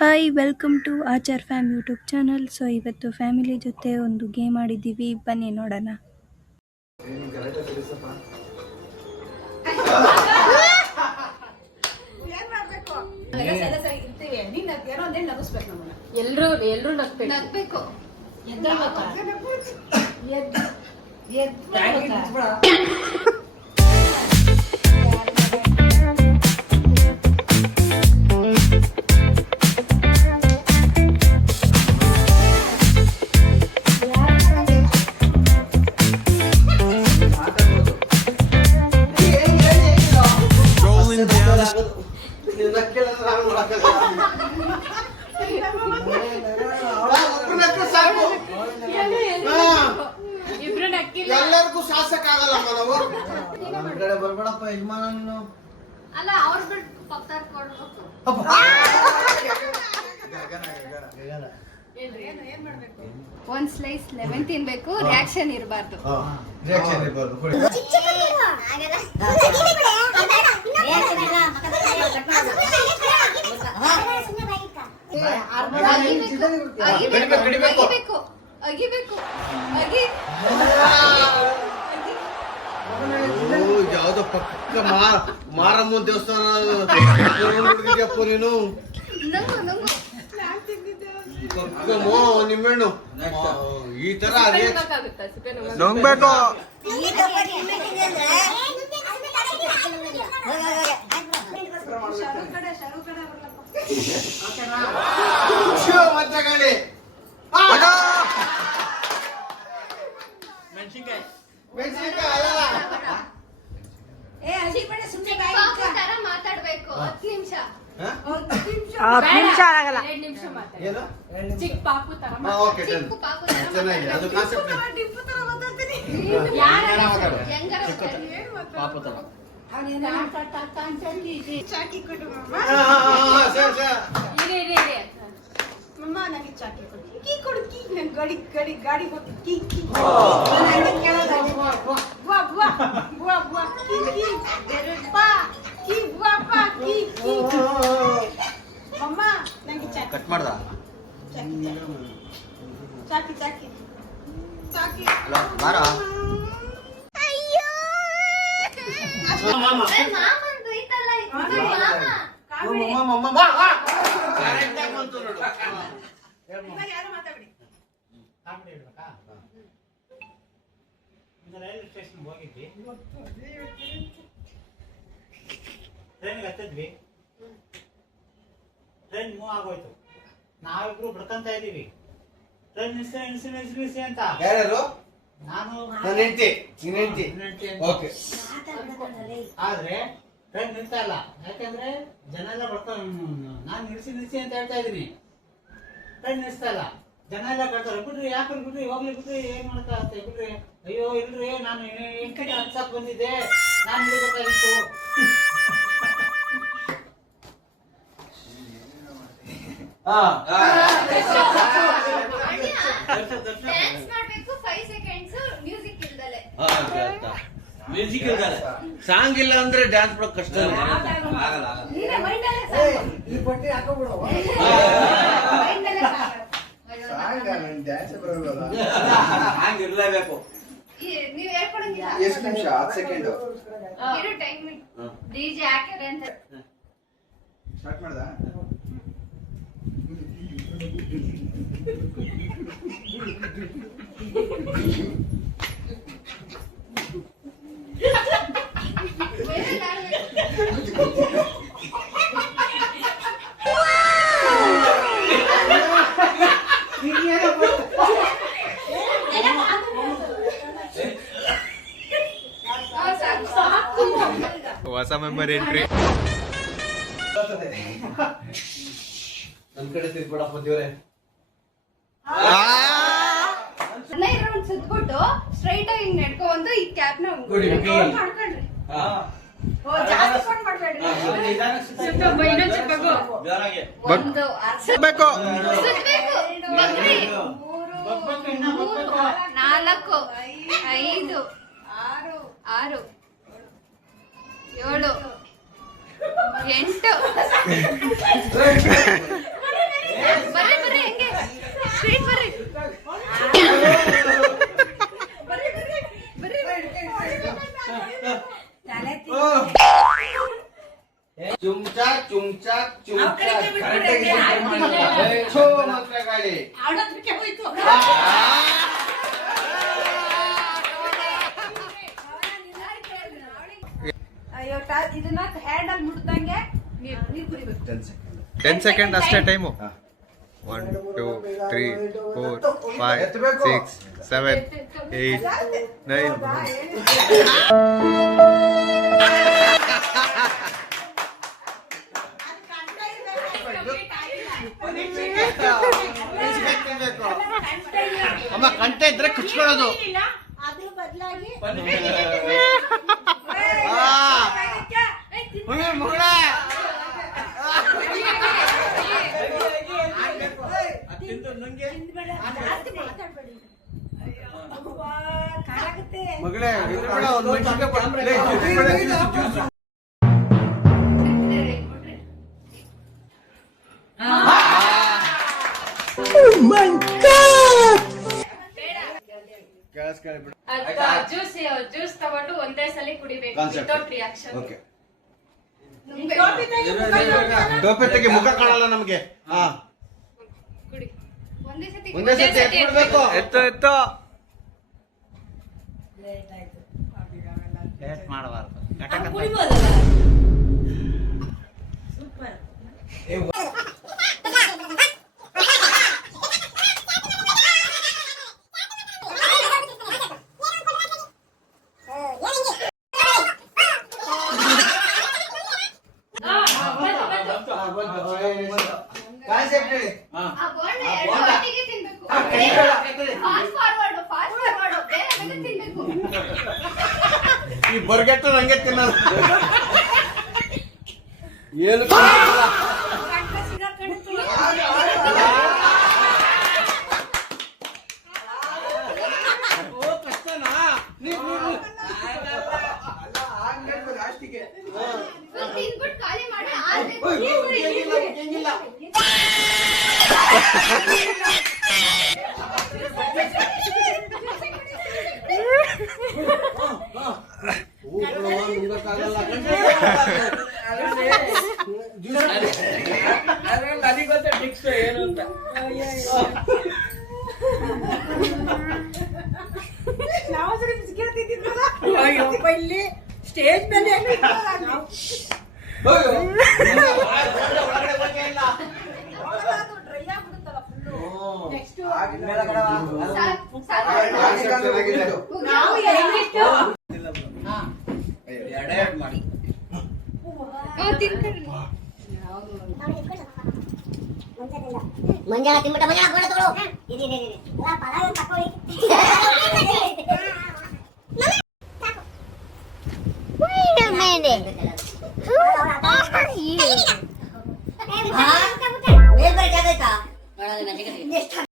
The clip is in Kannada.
Hi welcome to Achar fam YouTube channel. So ಇವತ್ತು ಫ್ಯಾಮಿಲಿ ಜೊತೆ ಒಂದು ಗೇಮ್ ಆಡಿದ್ದೀವಿ, ಬನ್ನಿ ನೋಡೋಣ. ಎಲ್ರು ನಗ್ಬೇಕು. ಎಲ್ಲರಿಗೂ ಶಾಸಕ ಆಗಲ್ಲಮ್ಮ ನಾವು. ನಮ್ಮ ಕಡೆ ಬರ್ಬೇಡಪ್ಪ ಯಜಮಾನ ನೀನು. ಅಲ್ಲ ಅವ್ರ ಬಿಟ್ಟು ಪಕ್ಕ ಕೊಡ್ಬೇಕು. ಒಂದ್ ಸ್ಲೈಸ್ ಲೆಮನ್ ತಿನ್ಬೇಕು, ರಿಯಾಕ್ಷನ್ ಇರಬಾರ್ದು. ರಿಯಾಕ್ಷನ್ ಇರಬಾರ್ದು. ಅಗಿಬೇಕು. ಯಾವ್ದೋ ಪಕ್ಕ ಮಾರಮ್ಮನ ದೇವಸ್ಥಾನ ನೀನು. ನಿಮ್ಮೆಣ್ಣು ಈ ತರ ನುಂಗ್ಬೇಕು. ಮಂಚಗಾಳಿ ಮಾತಾಡ್ಬೇಕು. 10 ನಿಮಿಷ ಆಗಲ್ಲ. 2 ನಿಮಿಷ ಮಾತಾಡಿ. ಚಿಕ್ಕ ಪಾಪು ತರ ಚೆನ್ನಾಗಿದೆ ಅದು ಕಾನ್ಸೆಪ್ಟ್. ಪಾಪು ತರ ನಂಗೆ ಚಾಕಿ ಕೊಡು, ಕೀ ಕೊಡು, ಕೀ. ಗಾಡಿ ಗಾಡಿ ಗಾಡಿ ಹೋಗ್ತಿ key key. Buwa Buwa Buwa Buwa key key ಪಾ ಕೀ ಬುವಾ ಪಾ ಕೀ ಕೀ. ಮಮ್ಮ ನಂಗೆ ಚಾಕಿ ಕಟ್ ಮಾಡ್ದ. ಚಾಕಿ ಚಾಕಿ ಚಾಕಿ ಬಾರ. ರೈಲ್ವೆ ಸ್ಟೇಷನ್ ಹೋಗಿದ್ವಿ, ಟ್ರೈನ್ಗೆ ಹತ್ತಿದ್ವಿ. ಟ್ರೈನ್ ಮೂವ್ ಆಗೋಯ್ತು. ನಾವಿಬ್ರು ಬಡ್ಕಂತ ಇದೀವಿ. ಟ್ರೈನ್ ನಿಲ್ಸಿ ಅಂತ. ಯಾರು? ನಾನು ಹೆಂಡತಿ. ಆದ್ರೆ ಟ್ರೈನ್ ನಿಲ್ತಾ ಇಲ್ಲ. ಯಾಕಂದ್ರೆ ಜನ ಎಲ್ಲ ನಾನು ನಿಲ್ಸಿ ಅಂತ ಹೇಳ್ತಾ ಇದೀನಿ. ಟ್ರೈನ್ ನಿಲ್ಸ್ತಾ ಇಲ್ಲ. ಜನ ಎಲ್ಲ ಕಳ್ತಾರೆ. ಬಿಡ್ರಿ, ಯಾಕೆ ಬಿಡ್ರಿ, ಹೋಗ್ಲಿ ಬಿಡ್ರಿ, ಏನ್ ಮಾಡ್ತಾ ಬಿಡ್ರಿ. ಅಯ್ಯೋ ಇಲ್ರಿ, ನಾನು ಕಡೆ ಹತ್ಸಕ್ ಬಂದಿದ್ದೆ, ನಾನು ಹಿಡಿಬೇಕಾಗಿತ್ತು. ಮ್ಯೂಸಿಕ್ ಇಲ್ದಲೆ ಸಾಂಗ್ ಇಲ್ಲ ಅಂದ್ರೆ ಡ್ಯಾನ್ಸ್ ಮಾಡೋಕ್ ಕಷ್ಟ. ಸಾಂಗ್ ಇರ್ಲೇಬೇಕು. ಎಷ್ಟು ನಿಮಿಷ? 10 ಸೆಕೆಂಡ್ ಡಿಜೆ ಹಾಕ್ಯಾರೆ ಅಂತ ಸ್ಟಾರ್ಟ್ ಮಾಡ್ದ. ಹೊಸ ಮೆಂಬರ್ ಎಂಟ್ರಿ. ನನ್ ಕಡೆ ತಿರ್ಬೇಡಪ್ಪ ದೇವ್ರೆ. ಸುತ್ಬಿಟ್ಟು ಸ್ಟ್ರೈಟ್ ಆಗಿ ನಡ್ಕೊಂಡು ಈ ಕ್ಯಾಪ್ ನ ಮಾಡ್ಕೊಂಡ್ರಿ. ನಾಲ್ಕು 5 6 7 8 ಗಾಡಿ ಆಡೋದಕ್ಕೆ ಹೋಯ್ತು. ಅಯ್ಯೋ ಇದನ್ನ ಹ್ಯಾಂಡಲ್ ಮುಟ್ದಂಗೆ ನೀರ್ ಕುಡಿಬೇಕು. 10 ಸೆಕೆಂಡ್ ಅಷ್ಟೇ ಟೈಮು. 1 2 3 4 5 6 7 8 9. ಅಮ್ಮ ಕಂಟೆ ಇದ್ರೆ ಕುಚ್ಕೊಳ್ಳೋದು. ಅದ್ರ ಬದಲಾಗಿ ಮಗಳೇ ಒಂದು ಮೆಣಸಿನಕಾಯಿ ಜ್ಯೂಸ್ ತಗೊಂಡು ಒಂದೇ ಸಲ ಕುಡಿಬೇಕು. Without reaction. ಟೋಪಿ ತೆಗಿ, ಮುಖ ಕಾಣಲ್ಲ ನಮ್ಗೆ. ಕುಡಿ. ಒಂದೇ ಸತಿ ಎತ್ಬಿಡ್ಬೇಕು. ಎತ್ತು ಲೇಟ್ ಮಾಡಬಾರ್ದು. ಸೂಪರ್. ಆ ಬೋಂಡ ಎರಡು ಹೊತ್ತಿಗೆ ತಿನ್ಬೇಕು. ಫಾಸ್ಟ್ ಫಾರ್ವರ್ಡ್ ಬೇರೆ ಬೇರೆ ತಿನ್ಬೇಕು. ಈ ಬರ್ಗೆಟ್ಟು ನಂಗೆ ತಿನ್ನೋದು ಏನು ತಿನ್ಬಿಟ್ಟು ಖಾಲಿ ಮಾಡಿ ನಾವು ಸರಿ ಬಿಸ್ಕೆಟ್ ತಿಂದಿದ್ವಲ್ಲ ಇಲ್ಲಿ ಸ್ಟೇಜ್ ಮೇಲೆ ಡ್ರೈ ಆಗ್ಬಿಡುತ್ತಲ್ಲ ಫುಲ್ಲು. ನೆಕ್ಸ್ಟ್ ನಾವು ಹೆಂಗಿತ್ತು ಮಂಜಾಳ ತಿನ್ಬಿಟ್ಟ ಮಂಜಾಳ ಗೋಡ ತಗೊಳ್ಳೋ ಇದೆ pulao ತಕೊಳ್ಳಿ Wait a minute. Who are you?